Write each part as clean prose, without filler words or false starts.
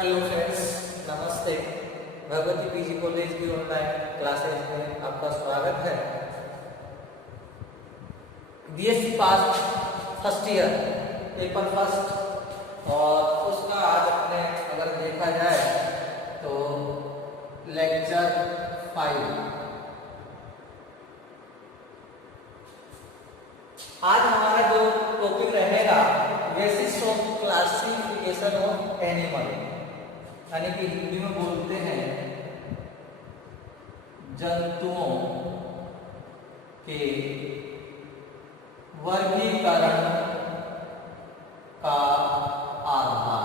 Hello friends, नमस्ते। Bhagwati PG college की online classes में आपका स्वागत है। BSc pass first year paper first और उसका आज अपने अगर देखा जाए तो लेक्चर 5 आज हमारा जो टॉपिक रहेगा basis of classification of animal, यानी कि हिंदी में बोलते हैं जंतुओं के वर्गीकरण का आधार,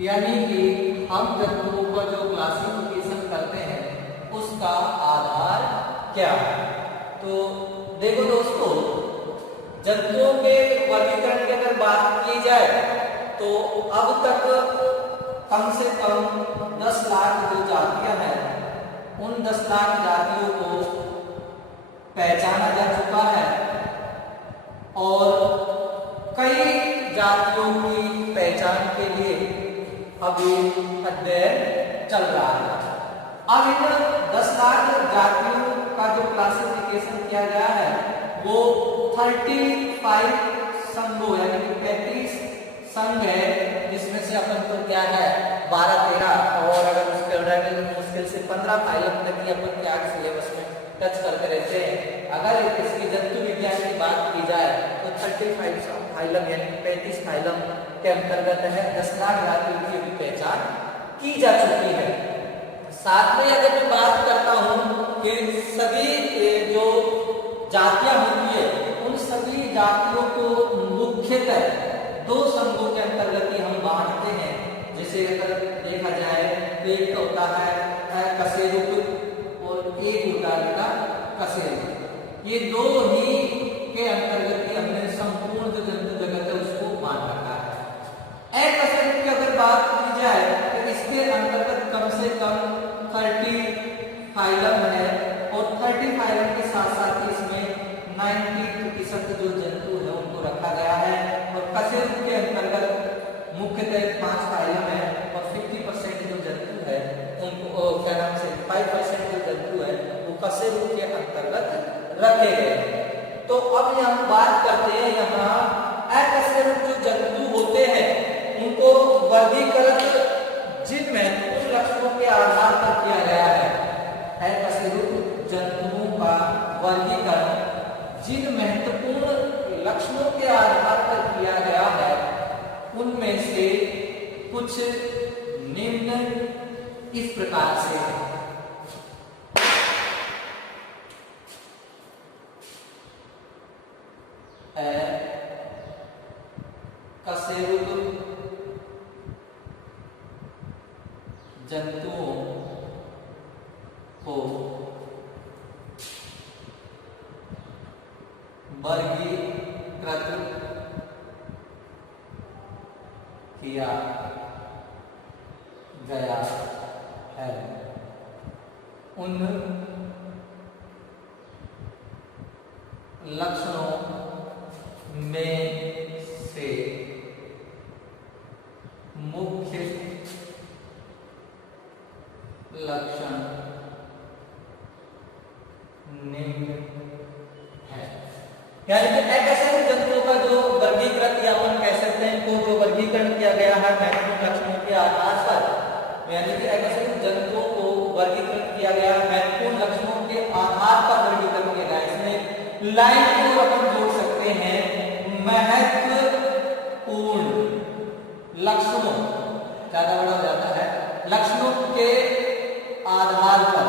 यानी कि हम जंतुओं का जो क्लासिफिकेशन करते हैं उसका आधार क्या है। तो देखो दोस्तों, जंतुओं के वर्गीकरण की अगर बात की जाए तो अब तक कम से कम 10 लाख जो जातियां हैं उन 10 लाख जातियों को पहचाना जा चुका है और कई जातियों की पहचान के लिए अभी अध्ययन चल रहा है। अब इन 10 लाख जातियों का जो क्लासिफिकेशन किया गया है वो 35 संघों यानी कि 35 संघ है, जिसमें से अपन को क्या है 12-13 और अगर मुश्किल से 15 फाइलम तक की अपन क्या सिलेबस में टच करते रहते हैं। अगर इसकी जंतु विज्ञान की बात की जाए तो 35 फाइलम यानी 35 फाइलम के अंतर्गत है 10 लाख जातियों की पहचान की जा चुकी है। साथ में अगर मैं बात करता हूँ कि सभी जो जातियां होती है उन सभी जातियों को मुख्यतः 2 संघों के अंतर्गत ही हम बांटते हैं। जैसे अगर देखा जाए तो एक होता है कशेरुक और एक होता है कशेरुक। ये 2 ही के अंतर्गत ही हमने संपूर्ण जो जंतु जगत है उसको बांट रखा है। कशेरुक की अगर बात की जाए तो इसके अंतर्गत कम से कम 30 फाइलम है और 30 फाइलम के साथ साथ ही इसमें 90% जो जंतु है उनको रखा गया है। और कशेरुक के अंतर्गत मुख्यतः 5 फाइलम है और 50% जो जंतु है उनको क्या नाम से 5% जो जंतु है वो कशेरुक के अंतर्गत रखे गए। तो अब हम बात करते हैं यहाँ अकशेरुक जो जंतु होते हैं उनको वर्गीकृत जिन महत्वपूर्ण लक्षणों के आधार पर किया गया है। अकशेरुक जंतुओं का वर्गीकरण जिन महत्वपूर्ण लक्षणों के आधार पर किया गया है उनमें से कुछ निम्न इस प्रकार से है। कशेरुक जंतुओं को वर्गीकृत किया गया है उन लक्षणों में से मुख्य लक्षण निम्न है। यानी कि अकशेरुक जंतुओं का जो वर्गीकृत या अपन कह सकते हैं को जो वर्गीकरण किया गया है महत्वपूर्ण लक्षणों के आधार पर, यानी कि अकशेरुक जंतुओं को वर्गीकृत किया गया है महत्वपूर्ण लक्षणों के आधार पर वर्गीकरण किया गया। इसमें लाइन को अपन जोड़ सकते हैं महत्वपूर्ण लक्षणों, ज्यादा बड़ा हो जाता है, लक्षणों के आधार पर।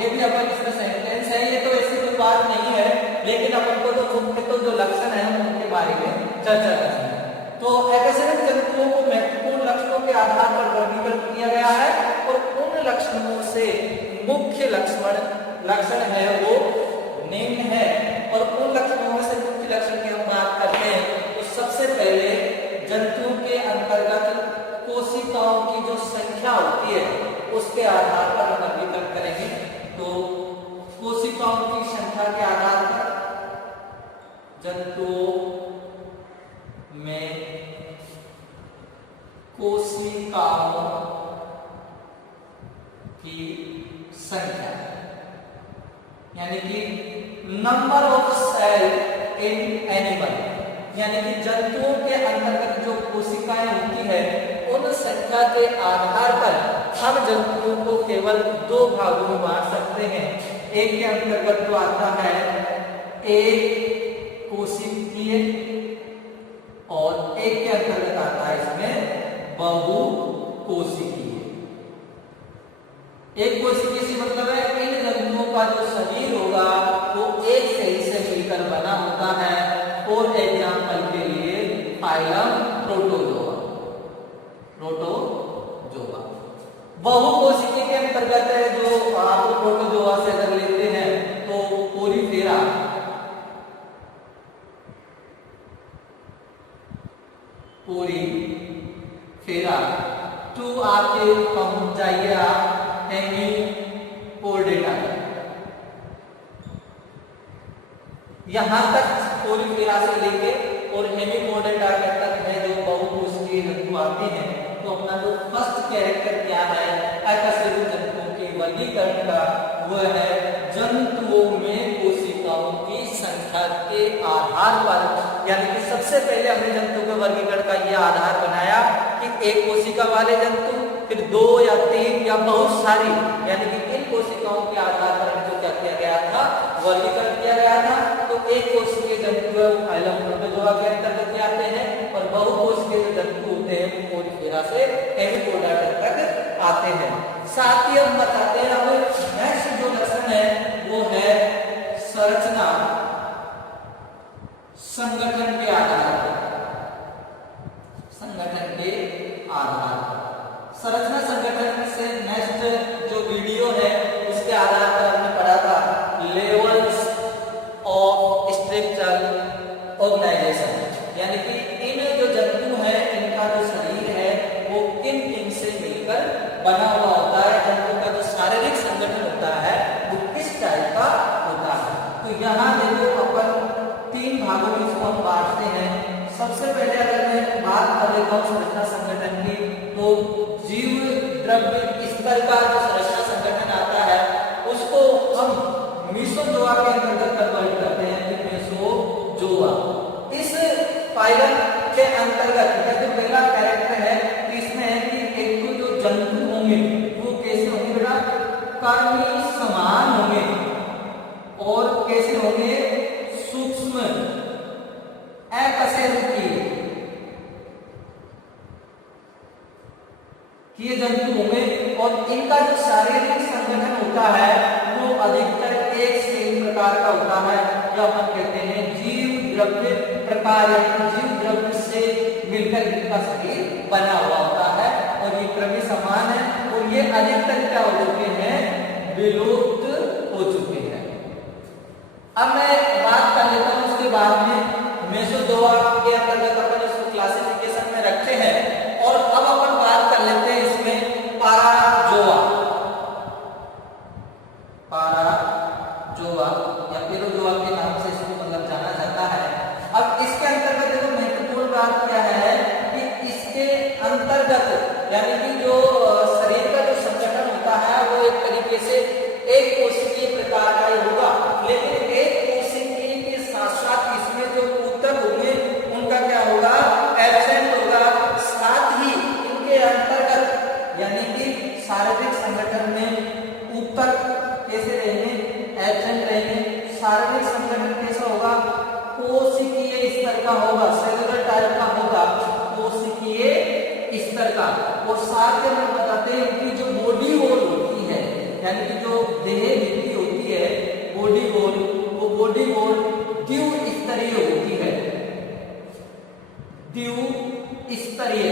ये भी अपन इसमें सेंटेंस है, ये तो ऐसी कोई बात नहीं है, लेकिन अपन को तो मुख्य तो जो लक्षण है उनके बारे में चर्चा करनी है। तो अकशेरुक जंतुओं को महत्वपूर्ण लक्षणों के आधार पर वर्गीकृत किया गया है और उन लक्षणों से मुख्य लक्षण है वो निम्न है। और उन लक्षणों में से मुख्य लक्षण की हम बात करते हैं तो सबसे पहले जंतुओं के अंतर्गत कोशिकाओं की जो संख्या होती है उसके आधार पर हम वर्गीकरण करेंगे। तो कोशिकाओं की संख्या के आधार पर जंतुओं में कोशिकाओं की संख्या, यानी कि number of cell in animal, यानी कि जंतुओं के अंतर्गत जो कोशिकाएं होती है उन संख्या के आधार पर हम जंतुओं को केवल दो भागों में बांट सकते हैं। एक के अंतर्गत तो आता है एक कोशिकीय और एक के अंतर्गत आता है इसमें बहु कोशिकीय। एक कोशिकीय से मतलब है इन जंतुओं का जो शरीर होगा वो एक सेल से मिलकर बना होता है। और एग्जाम्पल के लिए फाइलम प्रोटोजोआ, प्रोटोजोआ। बहु कोशिकीय के अंतर्गत है जो आप प्रोटोजोआ से अगर लेते हैं तो पोरीफेरा, पोरीफेरा टू आपके पहुंच जाइए आप हेमीपोडेटा, यहां तक पोरीफेरा से लेके और हेमीपोडेटा तक है जो बहुकोशिकीय जंतु आते हैं। तो अपना जो फर्स्ट कैरेक्टर क्या है अकशेरुक जंतुओं के वर्गीकरण का, वह है जंतुओं में कोशिकाओं की संख्या के आधार पर, यानी कि सबसे पहले हमने जंतु के वर्गीकरण का यह आधार बनाया कि एक कोशिका वाले जंतु, फिर दो या तीन या बहुत सारी, यानी कि इन कोशिकाओं के आधार पर हमको क्या किया गया था, वर्गीकरण किया गया था। तो एक कोशिकीय जंतु है वो फाइलम प्रोटोजोआ के अंतर्गत आते हैं और बहुकोशिकीय जो जंतु होते हैं वो पोरीफेरा से हेमीपोडेटा तक आते हैं। साथ ही हम बताते हैं अब नेक्स्ट जो लक्षण है वो है संरचना संगठन के आधार पर, संगठन के आधार पर। संरचना संगठन से नेक्स्ट जो वीडियो है उसके आधार पर हमने पढ़ा था लेवल्स ऑफ स्ट्रक्चरल ऑर्गेनाइजेशन, यानी कि इन जो जंतु हैं इनका जो शरीर है वो किन किन से मिलकर बना हुआ होता है, जंतु का जो शारीरिक संगठन होता है वो किस टाइप का होता है। तो यहाँ देखो अपन तीन भागों में इसको हम बांटते हैं। सबसे पहले अगर मैं बात कर लेता हूँ संरचना संगठन की, तो जीव द्रव्य स्तर का जो संरचना संगठन आता है उसको हम मीसोजोआ के अंतर्गत कन्वर्ट करते हैं कि मेसोजोआ। इस फाइलम के अंतर्गत जो पहला कैरेक्टर है इसमें है कि एक तो जो जंतु होंगे वो कैसे होंगे बेटा, कर्मी समान होंगे और कैसे होंगे, सूक्ष्म अकशेरुकीय ये जंतु होंगे और इनका जो शारीरिक संगठन होता है वो अधिकतर एक सेल प्रकार का होता है, जो अपन कहते हैं जीव द्रव्य प्रकार, जीव द्रव्य से मिलकर इनका शरीर बना हुआ होता है और ये क्रमी समान है और ये अधिकतर क्या हो चुके हैं, विलुप्त हो चुके हैं। अब मैं बात कर लेता हूँ उसके बाद में मेसोजोआ के अंतर्गत अपन इसको क्लासिफिकेशन में रखते हैं और अब अपन बात कर लेते हैं इसमें पाराजोआ, पाराजोआ या पेरोजोआ के नाम से इसको मतलब जाना जाता है। अब इसके अंतर्गत देखो महत्वपूर्ण बात क्या है कि इसके अंतर्गत यानी कि जो शरीर का जो संगठन होता है वो एक तरीके से एक कोशिकीय प्रकार का ही होगा, लेकिन एक कोशिकीय के साथ साथ इसमें जो ऊतक होंगे उनका क्या होगा, एब्सेंट होगा। साथ ही इनके अंतर्गत यानी कि शारीरिक संगठन में ऊतक कैसे रहेंगे, एब्सेंट रहेंगे। शारीरिक संगठन कैसा होगा, कोशिकीय स्तर का होगा, सेलुलर टाइप का होगा, कोशिकीय स्तर का। और साथ में बताते हैं कि जो बॉडी वॉल होती है यानी कि जो देह भित्ति होती है बॉडी वॉल, वो बॉडी वॉल द्विस्तरीय होती है, द्विस्तरीय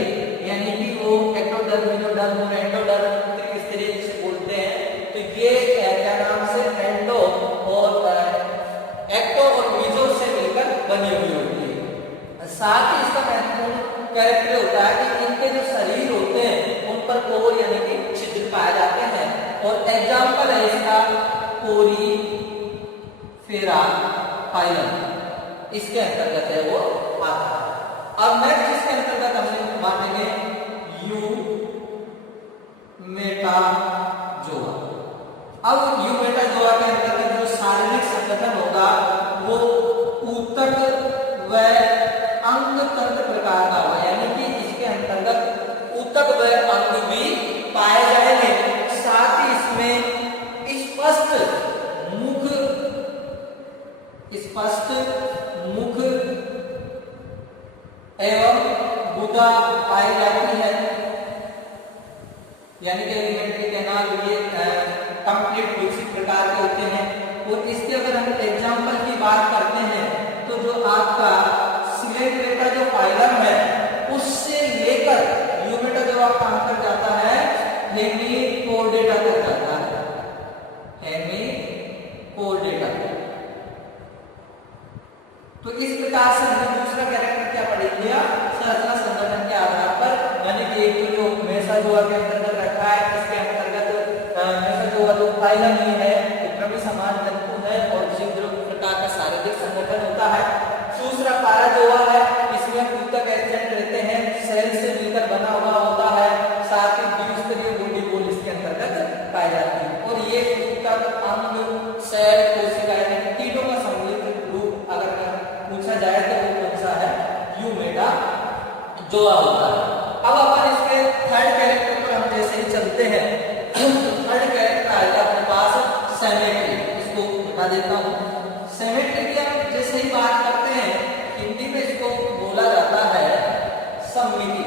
यानी कि वो एक्टोडर्म, मेसोडर्म और एंडोडर्म त्रिस्तरीय जिसे बोलते हैं। तो ये क्या नाम से एंडो और एक्टो और मीजो से मिलकर बनी हुई होती है। साथ ही इसका महत्वपूर्ण कैरेक्टर होता है कि इनके जो शरीर होते हैं उन पर पोर यानी कि छिद्र पाए जाते हैं और एग्जाम्पल है इसका पोरीफेरा फाइलम, इसके अंतर्गत है वो आता है। अब नेक्स्ट इसके अंतर्गत हम बांटेंगे यूमेटाजोआ। अब यूमेटाजोआ के अंतर्गत जो शारीरिक संगठन होगा वो ऊतक व अंग तंत्र प्रकार का होगा, यानी कि इसके अंतर्गत ऊतक व अंग भी पाए जाएंगे। साथ ही इसमें स्पष्ट मुख एवं गुदा पाई जाती है, यानी कि एलिमेंट्री कैनाल ये कंप्लीट विकसित प्रकार के होते हैं। और इसके अगर हम एग्जांपल की बात करते हैं तो जो आपका सिलेंडर का जो फाइलम है उससे लेकर यूमेटाजोआ काम कर जाता है हेमिकोर्डेटा तक जाता है, हेमिकोर्डेटा। तो इस प्रकार से हमने दूसरा कैरेक्टर क्या पढ़ लिया, संरचना संगठन के आधार पर, यानी कि एक जो मेसोजोआ के अंतर्गत रखा है, इसके अंतर्गत मेसोजोआ जो फाइलम ही है, क्रमी समान तंतु है और छिद्र प्रकार का शारीरिक संगठन होता है। दूसरा पैराजोआ है, इसमें ऊतक एजेंट रहते हैं, सेल से मिलकर बना हुआ होता है, साथ ही द्विस्तरीय गुंडीबोल इसके अंतर्गत पाई जाती है। और ये ऊतक अंग सेल कोशिकाएं तीनों का सम्मिलित रूप अगर पूछा जाए तो वो कौन सा है, यूमेटाजोआ होता है। अब अपन इसके थर्ड कैरेक्टर पर हम जैसे ही चलते हैं, थर्ड कैरेक्टर आएगा अपने पास सिमेट्री। इसको बता देता हूँ। सिमेट्री की हम जैसे ही बात करते हैं, हिंदी में इसको बोला जाता है सममिति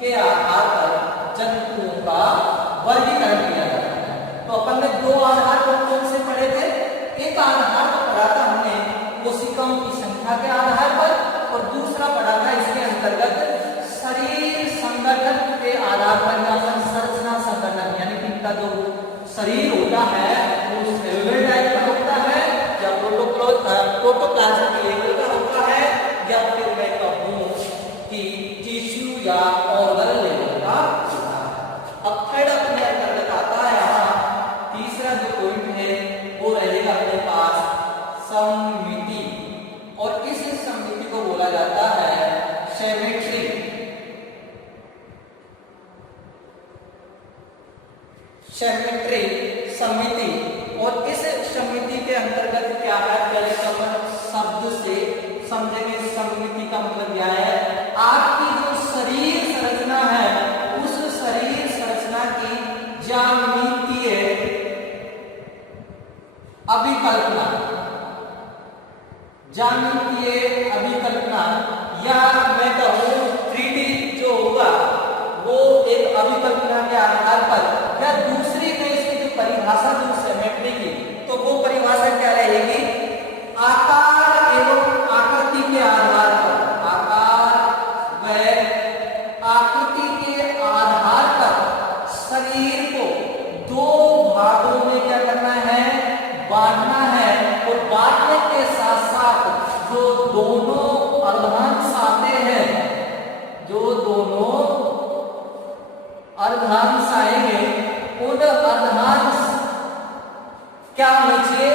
के आधार पर जंतुओं का वर्गीकरण किया जाता है। तो अपन ने दो आधार कौन से पढ़े थे, एक आधार पर पढ़ा था हमने कोशिकाओं की संख्या के आधार पर, और दूसरा पढ़ा था इसके अंतर्गत शरीर संगठन के आधार पर, संरचना संगठन, यानी कि इनका जो शरीर होता है वो सेलुलर टाइप का होता है या प्रोटोप्लाज्म लेवल का होता है, या फिर मैं कहूं कि टिश्यू या ऑर्गन लेवल का होता है। अब थर्ड अपने अंतर्गत आता है यहाँ तीसरा जो पॉइंट है वो रहेगा अपने पास सममिति, और इस सममिति को बोला जाता है सिमेट्री। सिमेट्री समिति, और इस समिति के अंतर्गत क्या है, पहले अपन शब्द से समझेंगे। समिति का मतलब क्या है, आपकी जो शरीर संरचना है उस शरीर संरचना की ज्यामितीय अभिकल्पना, ज्यामितीय अभिकल्पना, या मैं कहूं 3D जो होगा वो एक अभिकल्पना के आधार पर, या दूसरी में इसकी जो परिभाषा जो सिमेट्री की, तो वो परिभाषा क्या रहेगी, आकार एवं आकृति के आधार पर, आकार व आकृति के आधार पर शरीर को दो भागों में क्या करना है, बांटना है। और बांटने के साथ साथ जो दोनों अर्धांश आते हैं, जो दोनों अर्धांश आएंगे, उन अर्धांश क्या होना चाहिए,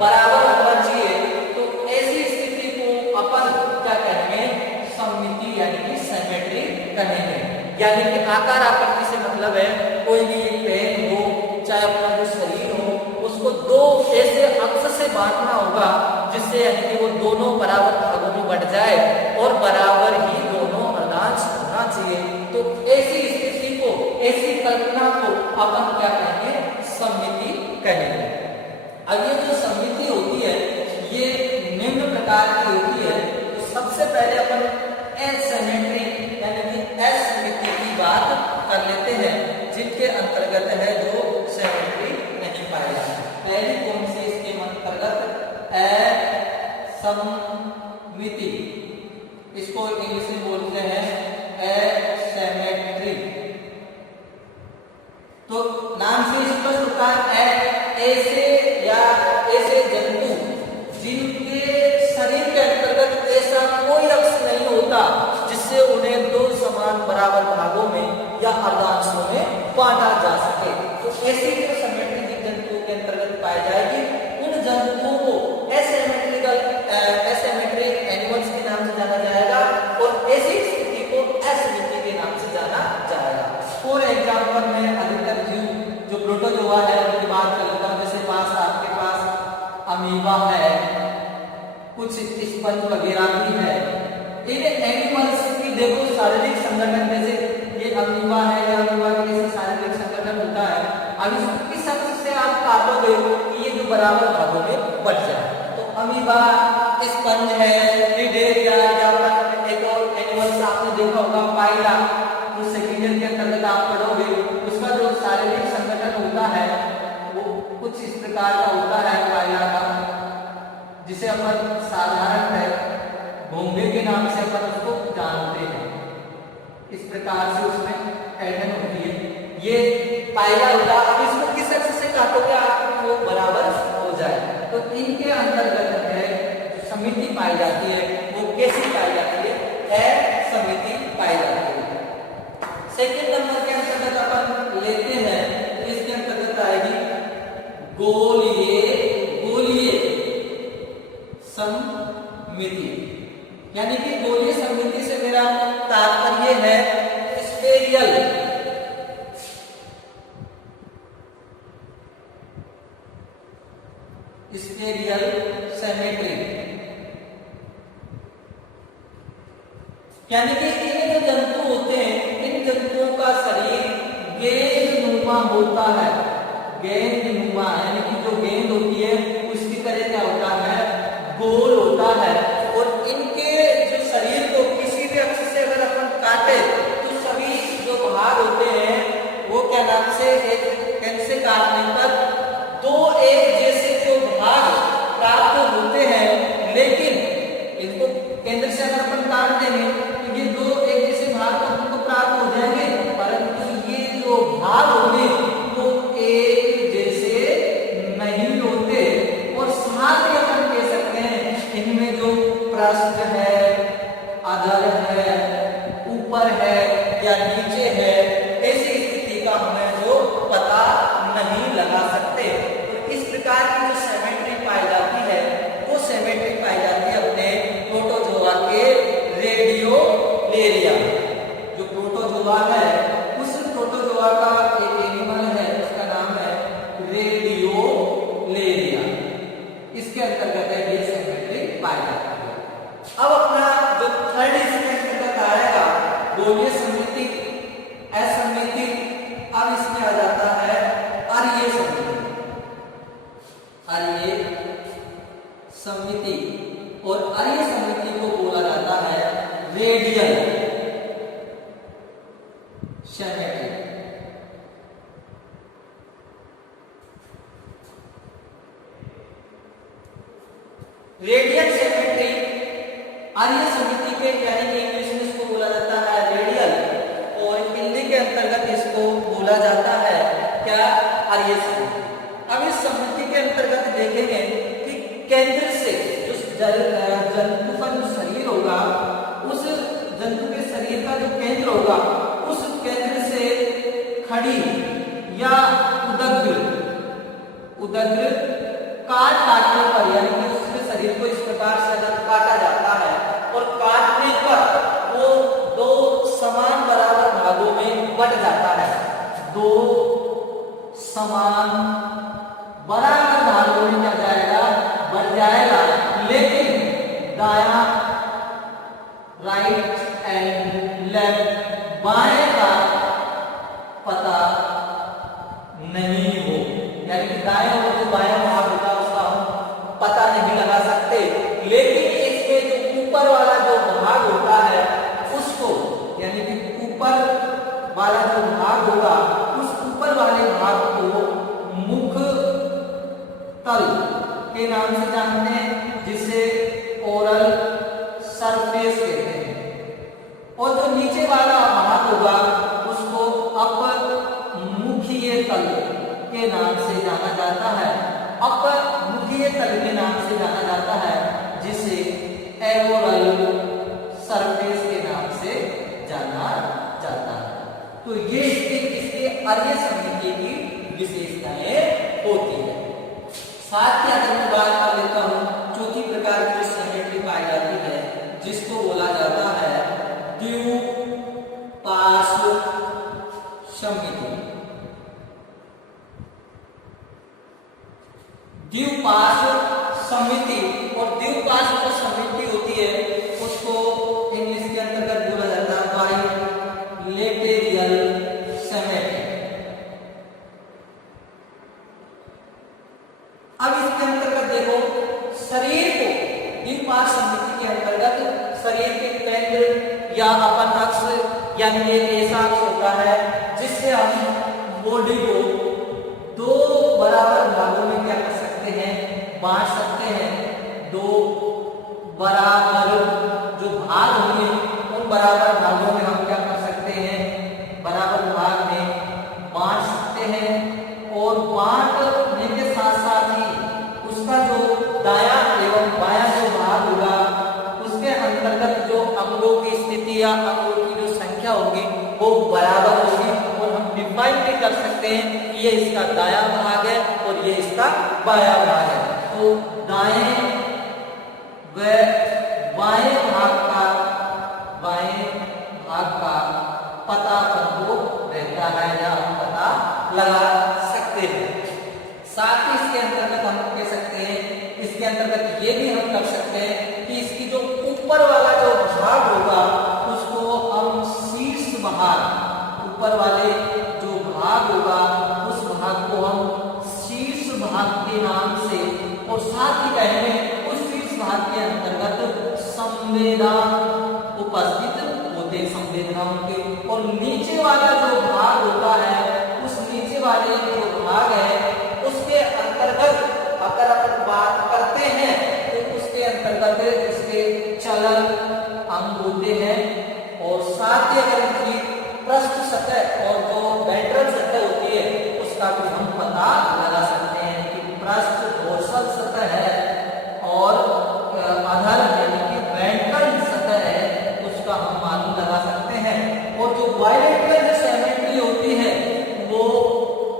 बराबर होना चाहिए। तो ऐसी स्थिति को अपन क्या कहेंगे, सममिति यानी कि सिमेट्री कहेंगे। यानी कि आकार आकृति से मतलब है कोई भी एक पेन हो चाहे अपना जो शरीर हो, उसको दो ऐसे अक्ष से बांटना होगा जिससे यानी कि वो दोनों बराबर भागों में बट जाए और बराबर ही दोनों अर्धांश होना चाहिए। तो ऐसी स्थिति को, ऐसी कल्पना को अपन क्या कहेंगे, सममिति कहेंगे। अब ये जो सममिति होती है ये निम्न प्रकार की होती है। तो सबसे पहले अपन एसिमेट्री यानी कि असमिति की बात कर लेते हैं, जिनके अंतर्गत है जो सिमेट्री नहीं पाई जाती। पहली कौन सी इसके अंतर्गत, असमिति, इसको इंग्लिश में बोलते हैं एसिमेट्री। तो नाम से स्पष्ट होता है ऐसे या ऐसे जंतु जिनके शरीर के अंतर्गत ऐसा कोई अक्ष नहीं होता जिससे उन्हें दो समान बराबर भागों में या अर्धांशों में बांटा जा सके। तो ऐसी जो सिमेट्री जिन जंतुओं के अंतर्गत पाई जाएगी उन जंतुओं को एसिमेट्रिक एनिमल्स के नाम से जाना जाएगा, और ऐसी स्थिति को असमिति के नाम से जाना जाएगा। अपन मैं अधिकतर जीव जो प्रोटोजोआ है उनकी बात कर लेता हूँ। जैसे आपके पास अमीबा है, कुछ स्पंज वगैरह भी है। इन एनिमल्स की देखो शारीरिक संगठन, जैसे ये अमीबा है या अमीबा के जैसे शारीरिक संगठन होता है। अब इसकी शब्द से आप काटोगे कि ये जो बराबर भागों में बट जाए। तो अमीबा, स्पंज है, निडेरिया या एक और एनिमल्स आपने देखा होगा पाइला, जो सेकेंड ईयर के अंतर्गत आप पढ़ोगे, उसका जो शारीरिक संगठन होता है वो कुछ इस प्रकार का होता है पाइला का, जिसे अपन साधारण है घोंघे के नाम से अपन उसको जानते हैं। इस प्रकार से उसमें ऐठन होती है, ये पाइला होता है। अब इसको किस अक्ष से काटोगे आपको बराबर हो जाए। तो इनके अंतर्गत है समिति पाई जाती है। वो कैसी पाई जाती है समिति पाई जाती है। सेकेंड नंबर के अंतर्गत अपन लेते हैं, तो इसके अंतर्गत आएगी गोलीय समिति। यानी कि गोलीय समिति से मेरा तात्पर्य है स्फेरिकल सिमेट्री। यानी कि इन जो जंतु होते हैं, इन जंतुओं का शरीर गेंदनुमा होता है। गेंदनुमा यानी कि जो गेंद होती है उसकी तरह क्या होता है, गोल होता है। और इनके जो शरीर को किसी भी अक्ष से अगर अपन काटे तो सभी जो भाग होते हैं वो क्या नाम से एक केंद्र से काटने पर दो एक जैसे जो भाग प्राप्त होते हैं। लेकिन इनको केंद्र से अगर अपन काट देंगे तो ये दो एक जैसे भाग तो हमको प्राप्त हो जाएंगे, परंतु ये जो भाग होंगे वो एक जैसे नहीं होते। और साथ ही अपन कह सकते हैं इनमें जो पृष्ठ है, अधर है, ऊपर है या नीचे है, ऐसी स्थिति का हमें जो पता नहीं लगा सकते। तो इस प्रकार की जो सिमेट्री पाई जाती है वो सिमेट्री पाई जाती है अपने प्रोटोजोआ के रेडियोलेरिया। जो प्रोटोजोआ है उस प्रोटोजोआ का एक एनिमल है, उसका नाम है रेडियोलेरिया। इसके अंतर्गत है ये सिमेट्री पाई जाती है। अब अपना जो थर्ड इसके अंतर्गत आएगा गोलीय समिति, असमिति। अब इसमें आ जाता है अरीय समिति। अरीय समिति और अरीय समिति को बोला जाता है रेडियल सिमेट्री। रेडियल सिमेट्री अरीय समिति के, यानी कि इंग्लिश में इसको बोला जाता है रेडियल और हिंदी के अंतर्गत इसको बोला जाता है क्या, अरीय समिति। अब इस समिति के अंतर्गत देखेंगे कि केंद्र से जो जंतु का जो शरीर होगा, उस जंतु के शरीर का जो केंद्र होगा, उस केंद्र से खड़ी या उदग्र काटने पर, यानी कि उसके शरीर को इस प्रकार से अगर काटा जाता है और काटने पर वो दो समान बराबर भागों में बट जाता है। दो समान बराबर भागों में क्या जाएगा, बढ़ जाएगा। लेकिन दायां राइट एंड लेफ्ट बाएं का पता नहीं हो, यानी कि दाएं और जो बायां भाग होता है उसका हम पता नहीं लगा सकते। लेकिन इसमें जो ऊपर वाला जो भाग होता है उसको, यानी कि ऊपर वाला जो भाग होगा उस ऊपर वाले भाग को मुख तल के नाम से जानते हैं, जिसे ओरल सरफेस कहते हैं। और जो नीचे वाला भाग होगा उसको अपर मुखीय तल के नाम से जाना जाता है। अपर मुखीय तल के नाम से जाना जाता है, जिसे एरोरल सरफेस के नाम से जाना जाता है। तो ये इसके अरीय समिति की विशेषताएं होती है। साथ ही अगर मैं बात कर लेता हूं चौथी प्रकार की सिमेट्री पाई जाती है, जिसको बोला जाता है द्विपार्श्व समिति। द्विपार्श्व समिति, और द्विपार्श्व जो समिति होती है उसको इंग्लिश के अंतर्गत बोला जाता है बाइलेटरल सिमेट्री। अब इसके अंतर्गत देखो, शरीर को द्विपार्श्व समिति के अंतर्गत शरीर के केंद्र या अपन अक्ष यानी एक ऐसा अक्ष होता है जिससे हम बॉडी को दो बराबर भागों में क्या कर सकते हैं, बांट सकते हैं। दो बराबर जो भाग होंगे उन बराबर भागों में हम क्या कर सकते हैं, बराबर भाग में बांट सकते हैं। और बांटने के साथ साथ ही उसका जो दायां एवं बायां जो भाग होगा उसके अंतर्गत जो अंगों की स्थिति या अंगों की जो संख्या होगी वो बराबर होगी, और हम डिफाइन भी कर सकते हैं ये इसका दायां भाग है और ये इसका बायां भाग है। तो दाएं व बाएं भाग का पता हमको रहता है या हम पता लगा सकते हैं। साथ ही इसके अंतर्गत हम कह सकते हैं, इसके अंतर्गत ये भी हम कर सकते हैं कि इसकी जो ऊपर वाला जो भाग होगा उसको हम शीर्ष भाग, ऊपर वाले जो भाग होगा उस भाग को हम शीर्ष भाग के नाम से, और साथ ही कहेंगे उस शीर्ष भाग के अंतर्गत संवेदन उपस्थित होते, संवेदनाओं के। और नीचे वाला जो भाग होता है उस नीचे वाले जो भाग है उसके अंतर्गत अगर अपन बात करते हैं तो उसके अंतर्गत इसके चलन अंग होते हैं। और साथ ही अगर इसकी पृष्ठ सतह और जो वेंट्रल सतह होती है उसका भी हम पता लगा सकते हैं कि पृष्ठ डोर्सल सतह है और अधर यानी कि वेंट्रल सतह है उसका हम मालूम लगा सकते हैं। और जो बाइलेटरल सिमेट्री होती है वो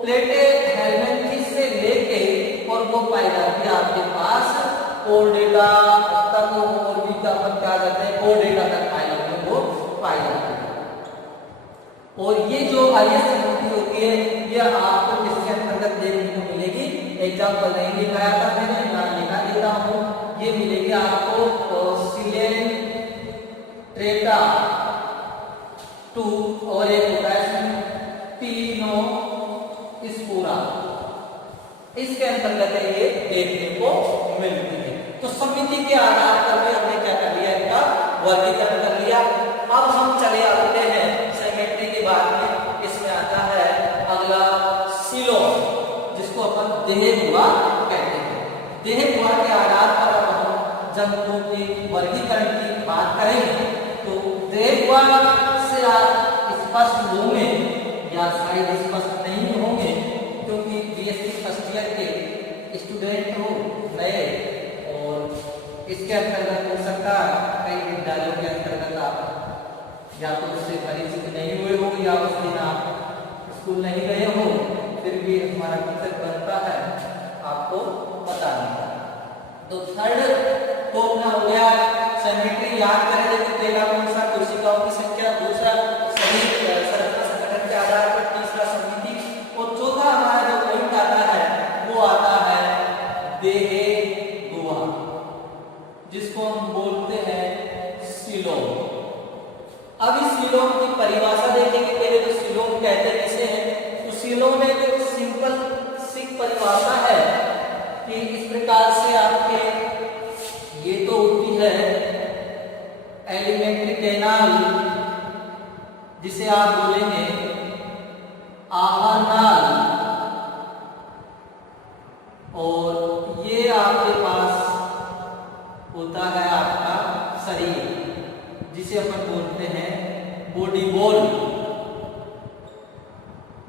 प्लेटे हेलमिंथेस से लेके और वो पाई जाती है आपके पास कोर्डेटा तक, और भी क्या कहते हैं कोर्डेटा तक पाई जाती है, वो पाई जाती है। और ये जो आईएस सिमेट्री होती है ये आपको किसके अंतर्गत देखने को मिलेगी, एग्जाम्पल नहीं लिखाया था मैंने, मैं लिखा देता हूँ। ये मिलेगी आपको सिलेंट्रेटा 2 और एक होता है टिनोस्पोरा, इसके अंतर्गत ये देखने को मिलती है। तो समिति के आधार पर भी हमने क्या कर लिया, इनका वर्गीकरण कर लिया। अब हम चले आते हैं सिमेट्री के बाद में, इसमें आता है अगला सीलोम, जिसको अपन देह गुहा कहते हैं। देह गुहा के आधार पर अब हम जंतुओं के वर्गीकरण की बात करेंगे तो देह गुहा से आप स्पष्ट होंगे या शायद स्पष्ट नहीं होंगे, क्योंकि बीएससी फर्स्ट ईयर के स्टूडेंट हो नए, और इसके अंतर्गत हो सकता है कई विद्यालयों के अंतर्गत आप या तो उससे परिचित नहीं हुए हो या उस दिन आप स्कूल नहीं गए हो, फिर भी हमारा कर्तव्य बनता है आपको बताना। तो थर्ड तो अपना हो गया सिमेट्री, याद करें देखो पहला कौन सा, कोशिकाओं की संख्या, दूसरा शरीर संगठन के आधार पर, तीसरा समिति, और चौथा हमारा जो पॉइंट आता है वो आता है देह गुहा, जिसको हम बोलते हैं सीलोम। अब इस सीलोम की परिभाषा देखेंगे, पहले तो सीलोम कहते किसे हैं, तो सीलोम में एक सिंपल सी परिभाषा है कि इस प्रकार से आपके ये तो होती है एलिमेंट्री कैनाल, जिसे आप बोलेंगे आहार नाल, और ये आपके पास होता है आपका शरीर, जिसे अपन बोलते हैं बॉडी बॉल,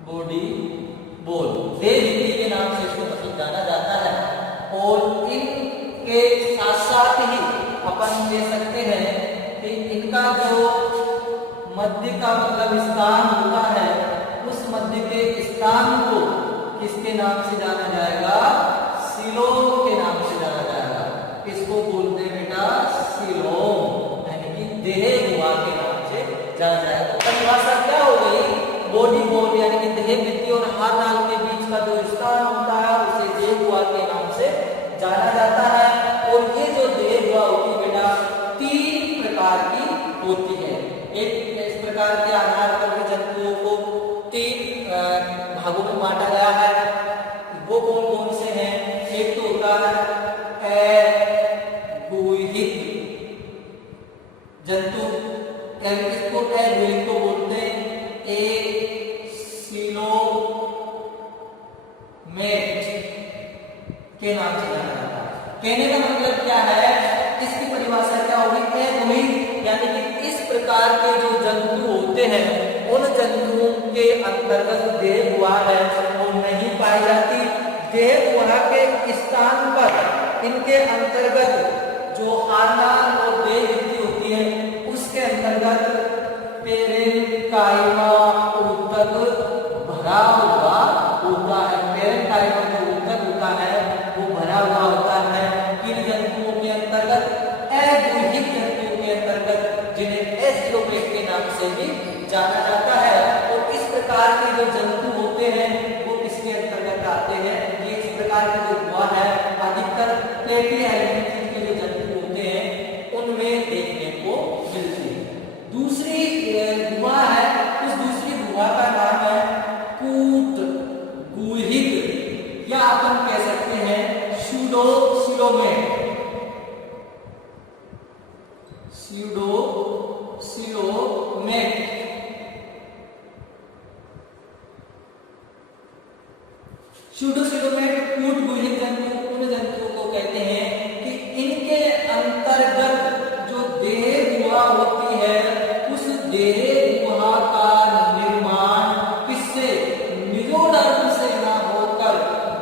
बॉडी बॉल देह भित्ति के नाम से इसको मतलब जाना जाता है। और इनके साथ साथ ही अपन कह सकते हैं कि इनका जो मध्य का मतलब स्थान होता है उस मध्य के स्थान को किसके नाम से जाना जाएगा, सीलोम के नाम से जाना जाएगा। इसको बोलते हैं बेटा सीलोम, यानी कि देह गुहा के नाम से जाना जाएगा। परिभाषा क्या हो गई, बॉडी बोल यानी कि देह भित्ति और हार नाल के बीच का जो स्थान होता है उसे देह गुहा के नाम से जाना जाता है। और ये जो देह गुहा होती है बेटा 3 प्रकार की होती है। एक इस प्रकार के आधार पर भी जंतुओं को 3 भागों में बांटा गया है। वो कौन कौन से हैं? एक तो होता है अगुहिक जंतु, इसको अगुहिक को बोलते हैं। एक सिलोमेट के नाम से जाना जाता है। कहने का मतलब क्या है, इसकी परिभाषा क्या होगी? अगुहिक यानी कि इस प्रकार के जो जंतु होते हैं उन जंतुओं के अंतर्गत देह गुहा है वो नहीं पाई जाती। देह गुहा के स्थान पर इनके अंतर्गत जो हार्नाल और देह भित्ति होती है उसके अंतर्गत पेरेन्काइमा ऊतक भरा हुआ होता है। पेरेन्काइमा जो ऊतक होता है वो भरा हुआ होता है। किन जंतुओं के अंतर्गत? अगुहिक जंतुओं के अंतर्गत, जिन्हें एसिलोमेट के नाम से भी जाना जाता है। और इस प्रकार के जो जंतु होते हैं वो किसके अंतर्गत आते हैं? ये इस प्रकार के जो गुहा है अधिकतर प्लेटी एलिमेंट के जो जंतु होते हैं उनमें देखने को मिलती है। दूसरी गुहा है, उस दूसरी गुहा का नाम है कूट गुहिक या अपन कह सकते हैं स्यूडोसिलोमेट। स्यूडोसिलोमेट कूट गुहिक जंतु उन जंतुओं को कहते हैं कि इनके अंतर्गत जो देह गुहा होती है उस देह गुहा का निर्माण किससे? मेसोडर्म से ना होकर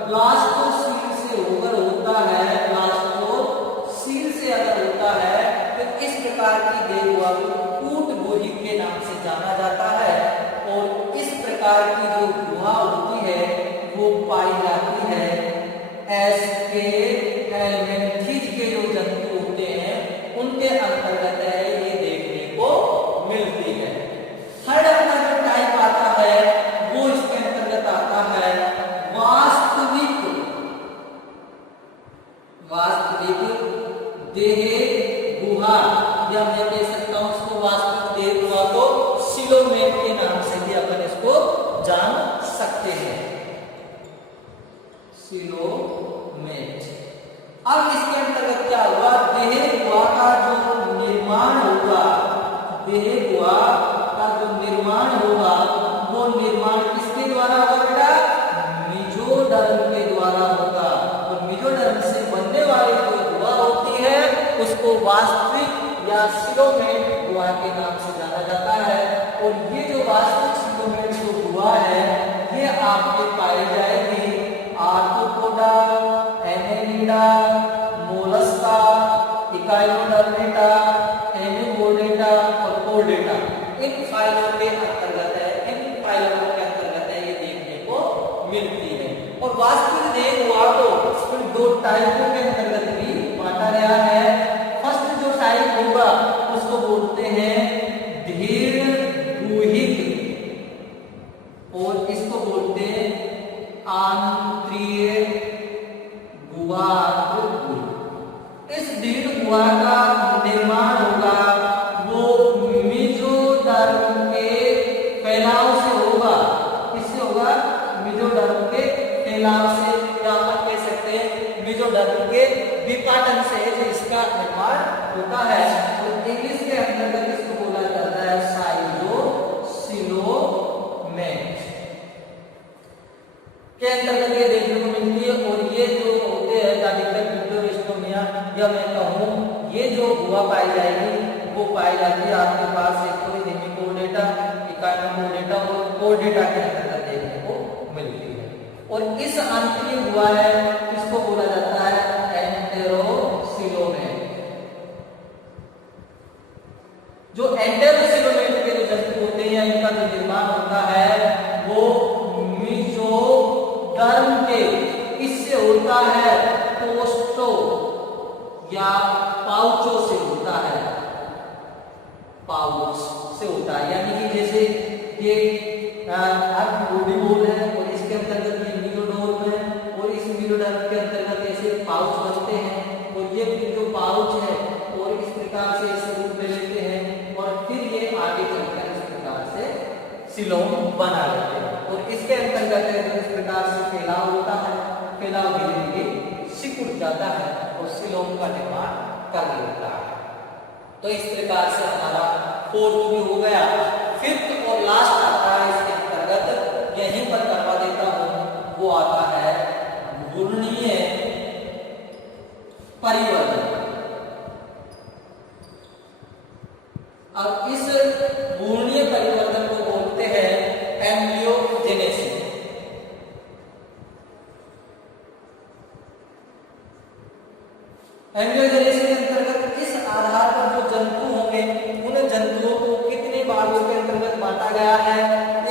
ब्लास्टोसील से होकर होता है। ब्लास्टोसील से अगर होता है तो इस प्रकार की देह गुहा को कूट गुहिक के नाम से जाना जाता है। और इस प्रकार की जो गुहा होती है वो पाई जाती है एस्के एल्मेंथिज के जो जंतु होते हैं उनके अंतर्गत है, ये देखने को मिलती है। थर्ड अपना जो टाइप आता है वो इसके अंतर्गत आता है वास्तविक देह गुहा, या मैं कह सकता हूं इसको वास्तविक देह गुहा को सिलोमेट के नाम से भी अपन इसको जान सकते हैं। सिलोमेट। अब इसके अंतर्गत क्या हुआ? देह गुहा का जो निर्माण होगा, देह गुहा का जो निर्माण होगा वो निर्माण किसके द्वारा होगा बेटा? मेसोडर्म के द्वारा होगा। और मेसोडर्म से बनने वाली जो गुहा होती है उसको वास्तविक या सिलोमेट गुहा के नाम से जाना जाता है। और ये जो वास्तविक सिलोमेट जो गुहा है ये आपके पाई जाएगी आर्थ्रोपोडा, एनेलिडा, मोलस्का, इकाइनोडर्मेटा, एनिमोडेटा और कोर्डेटा। इन फाइलों के अंतर्गत है, इन फाइलों के अंतर्गत है, ये देखने को मिलती है। और वास्तविक देह गुहा को फिर 2 टाइपों के अंतर्गत भी बांटा गया है। फर्स्ट जो टाइप होगा उसको बोलते हैं दीर्घ गुहिक और इसको बोलते हैं आंतरिय गुहा। इस दीर्घ गुहा का निर्माण होगा वो मेसोडर्म के फैलाव से होगा। किससे होगा? मेसोडर्म के फैलाव से, या आप कह सकते हैं मेसोडर्म के विपाटन से इसका निर्माण होता है। तो इंग्लिश के अंतर्गत इसको बोला जाता है साइलोसिलोमेट के अंतर्गत ये देखने को मिलती है। और ये जो होते हैं अधिकतर ब्यूटोरेस्टोमिया, या मैं कहूँ ये जो गुहा पाई जाएगी वो पाई जाती है आपके पास एक तो हेमिकोडेटा, इकाइनोडेटा और कोर्डेटा के अंतर्गत देखने को मिलती है। और इस आंतरिक गुहा है इसको बोला जाता है एंटेरोसिलोमेट। जो एंटेरोसिलोमेट के जो जंतु होते हैं इनका जो निर्माण होता है वो मेसोडर्म के इससे होता है पोस्टो या पाउचो से होता है, पाउच से होता है। यानी कि जैसे ये आप बॉडी बोल जाता है और सिलोन का निर्माण कर लेता है। तो इस प्रकार से हमारा फोर्थ भी हो गया। फिफ्थ और लास्ट आता है इसके अंतर्गत, यहीं पर करवा देता हूं, वो आता है घूर्णीय परिवर्तन। अब इस घूर्णीय परिवर्तन को बोलते हैं एम्ब्रियोजेनेसिस। एम्ब्रियोजेनेसिस के अंतर्गत इस आधार पर जो जंतु होंगे उन जंतुओं को कितने भागों के अंतर्गत बांटा गया है,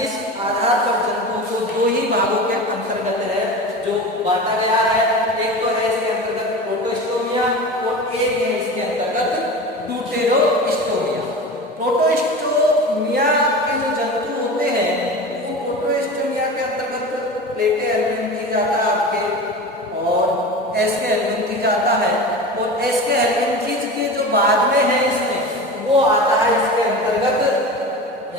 इस आधार पर जंतुओं को दो ही भागों के अंतर्गत है जो बांटा गया है। एक तो है इसके अंतर्गत प्रोटोस्टोमिया और एक है इसके अंतर्गत ड्यूटेरोस्टोमिया। प्रोटोस्टोमिया के जो जंतु होते हैं वो प्रोटोस्टोमिया के अंतर्गत प्लेटे एल्ब्यूमिन जाता है आपके, और एसके एल्ब्यूमिन जाता है, और एसके एल्ब्यूमिन के जो बाद में है इसमें वो आता है इसके अंतर्गत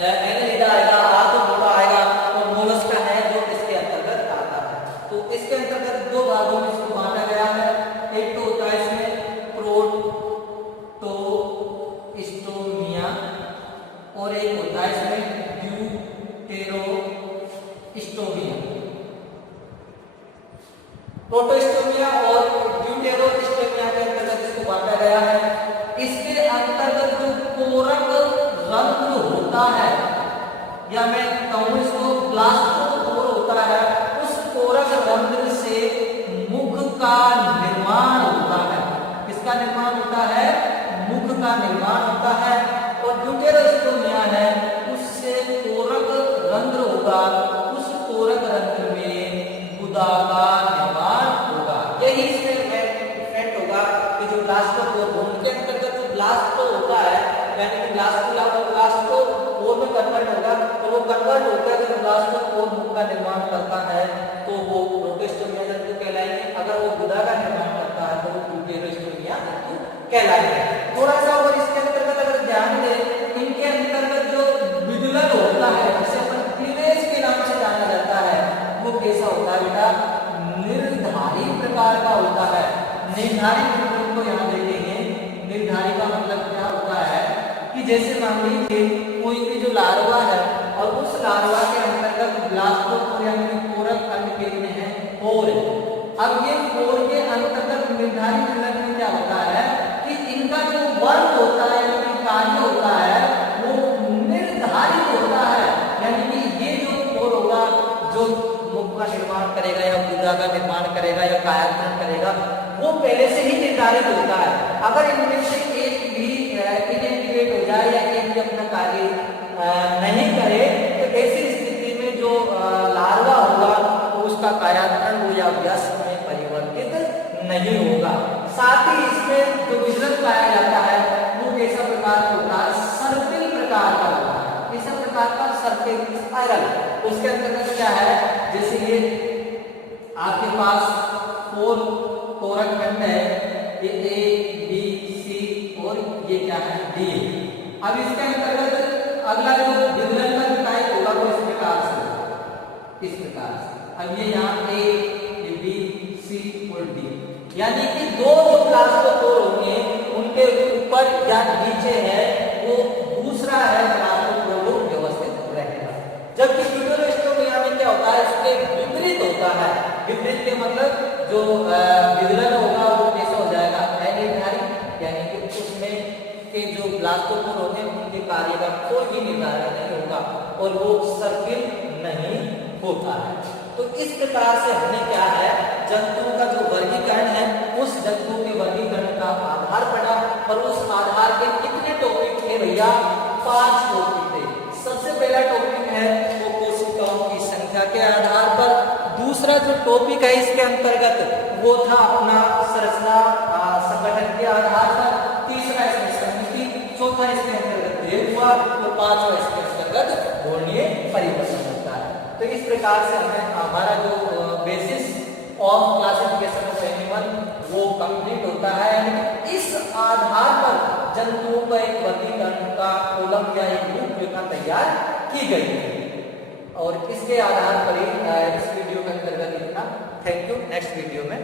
एनेलिडा आएगा, आर्थ्रोपोडा आएगा, और मोलस्का है जो इसके अंतर्गत आता है। तो इसके अंतर्गत दो भागों में इसको बांटा गया है। एक तो होता है इसमें प्रोटोस्टोमिया और एक होता है इसमें ड्यूटेरोस्टोमिया। प्रोटोस्टोमिया और ड्यूटेरोस्टोमिया के अंतर्गत इसको बांटा गया है। इसके अंतर्गत जो कोरक रंध्र होता है, या मैं कहूं इसको ब्लास्टोपोर होता है, उस कोरक रंध्र से मुख का निर्माण होता है। किसका निर्माण होता है? मुख का निर्माण होता है। और ड्यूटेरोस्टोमिया है उससे कोरक रंध्र होगा, उस कोरक रंध्र में गुदा का निर्माण होगा। यही इसमें इफेक्ट होगा कि जो ब्लास्टोपोर उनके अंतर्गत जो ब्लास्ट होता है, यानी कि ब्लास्टोपोर में कन्वर्ट होगा, और वो कन्वर्ट होकर जब ब्लास्टोपोर मुख का निर्माण करता है तो वो प्रोटोस्टोमिया जंतु कहलाएंगे। अगर वो गुदा का निर्माण करता है तो वो ड्यूटेरोस्टोमिया जंतु कहलाएंगे। थोड़ा सा और इसके अंतर्गत अगर ध्यान दें, इनके अंतर्गत जो विदलन होता है जिसे अपन क्लीवेज के नाम से जाना जाता है, वो कैसा होता है बेटा? निर्धारी प्रकार का होता है। निर्धारी विदलन को यहाँ देखेंगे। निर्धारी का मतलब क्या होता है कि जैसे मान लीजिए कोई भी जो लार्वा है और उस लार्वा के अंतर्गत ब्लास्टोपोर यानी कोरक खंड कितने हैं? 4 है। अब ये 4 के अंतर्गत निर्धारी विदलन में क्या होता है कि इनका जो वर्क होता है, यानी कार्य होता है, वो निर्धारित होता है। यानी कि ये जो 4 होगा जो मुख का निर्माण करेगा या गुदा का निर्माण करेगा या कायाकल्प करेगा, वो पहले से ही निर्धारित होता है। अगर इनमें से एक भी इनएक्टिवेट हो जाए या एक भी अपना कार्य नहीं करे तो ऐसी स्थिति में जो लार्वा होगा तो उसका कायाकल्प हो या वयस्क में परिवर्तित नहीं होगा। साथ ही इसमें जो विदलन पाया जाता है वो कैसा प्रकार का होता है? सर्पिल प्रकार का होता है। कैसा प्रकार का? सर्पिल, स्पाइरल। उसके अंतर्गत क्या है? जैसे ये आपके पास 4 कोरक खंड है, ये A, B, C और ये क्या है? D। अब इसके अंतर्गत अगला जो विदलन का टाइप होगा वो इस प्रकार से, इस प्रकार से। अब ये यहाँ A, ये B, C और D, यानी कि दो जो ब्लास्टोपोर होंगे उनके ऊपर या नीचे है वो दूसरा है ब्लास्टोपोर व्यवस्थित रहेगा। जबकि ड्यूटेरोस्टोमिया में क्या होता है? इसके विपरीत होता है। विपरीत के मतलब जो विदलन होगा वो कैसा हो जाएगा? अनिर्धारित, यानी कि उसमें के जो ब्लास्टोपोर होंगे उनके कार्य का कोई निर्धारण नहीं होगा और वो सर्पिल नहीं होता है। तो इस प्रकार से हमने क्या है, जंतुओं का जो वर्गीकरण है उस जंतु के वर्गीकरण का आधार पढ़ा, और उस आधार के कितने टॉपिक थे भैया? 5 टॉपिक थे। सबसे पहला टॉपिक है वो कोशिकाओं की संख्या के आधार पर। दूसरा जो टॉपिक है इसके अंतर्गत वो था अपना संरचना संगठन के आधार पर। तीसरा इसमें समिति, चौथा इसके अंतर्गत भेद हुआ, और पांचवा इसके अंतर्गत घूर्णीय परिवर्तन होता है। तो इस प्रकार से हमें हमारा जो basis of classification of animal वो कंप्लीट होता है। यानी इस आधार पर जंतुओं का एक वर्गीकरण का कॉलम या एक रूपरेखा तैयार की गई है, और इसके आधार पर ही इस वीडियो के अंतर्गत इतना। Thank you. नेक्स्ट वीडियो में